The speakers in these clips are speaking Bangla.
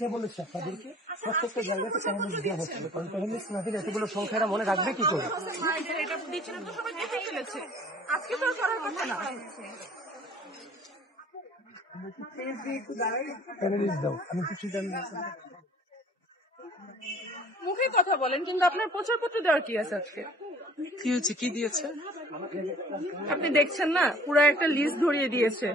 কে বলেছে আপনাদেরকে প্রত্যেকটা জায়গাতে প্যানেলিস্ট দেওয়া হচ্ছিল, কারণ প্যানেলিস্ট না দিলে এতগুলো সংখ্যারা মনে রাখবে কি করে? প্যানেলিস্ট দাও, আমি কিছু জানি না। মুখে কথা বলেন, কিন্তু আপনার প্রচারপত্র দেওয়ার কি আছে আজকে? কি হয়েছে, কি দিয়েছে আপনি দেখছেন না, পুরো একটা লিস্ট ধরিয়ে দিয়েছে।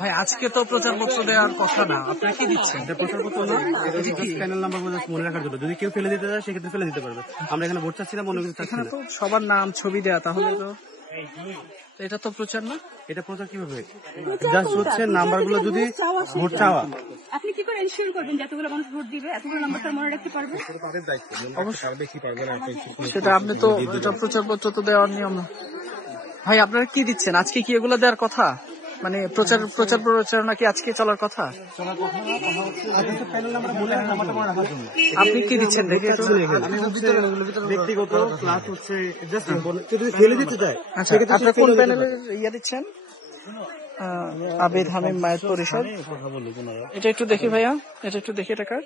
ভাই আজকে তো প্রচারপত্র দেওয়ার কথা না, আপনারা কি দিচ্ছেন? প্রচারপত্র না, এটা কি প্যানেল নাম্বার মনে রাখার জন্য, যদি কেউ ফেলে দিতে চায় সেক্ষেত্রে ফেলে দিতে পারবে। আমরা এখানে ভোট চাচ্ছিলাম, অন্য কিছু চাচ্ছি এখানে না। তো সবার নাম ছবি দেয়া, তাহলে তো এটা তো প্রচার না। এটা প্রচার কিভাবে? জাস্ট হচ্ছে নাম্বারগুলো যদি ভোট চাওয়া, আপনি কি করে এনশিওর করবেন যে এতগুলো মানুষ ভোট দিবে, এতগুলো নাম্বার তার মনে রাখতে পারবে? সেটা আপনি তো, এটা প্রচারপত্র তো দেওয়ার নিয়ম না। ভাই আপনারা কি দিচ্ছেন আজকে? কি এগুলো দেওয়ার কথা? মানে প্রচারণা কি আজকে চলার কথা? আপনি কি দিচ্ছেন দেখে? ব্যক্তিগত ক্লাস হচ্ছে যদি ফেলে দিতে চায়। আচ্ছা, আপনি কোন প্যানেলের ইয়ে দিচ্ছেন? আবেদ হামিম মায়ের পরিষদ। এটা একটু দেখি ভাইয়া, এটা একটু দেখি। টাকা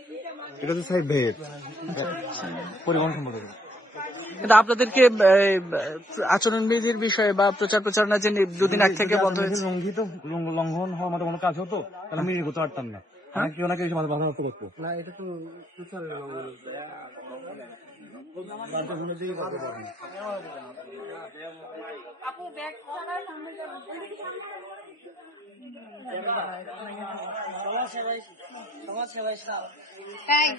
এটা তো সাহেব ভাইয়ের পরিবহন সম্পর্কে। কিন্তু আপনাদেরকে আচরণবিধির বিষয়ে বা প্রচারণা যে দুদিন আগ থেকে বন্ধ হয়েছে, লঙ্ঘন হওয়ার মতো কোনো কাজ হতো তাহলে আমি করতে পারতাম না। কেউ না কেউ ভালো করতো না। এটা তো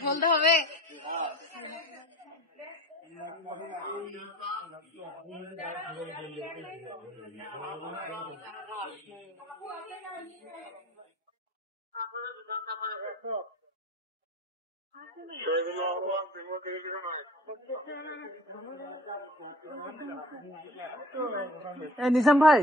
বলতে হবে। নিজাম ভাই,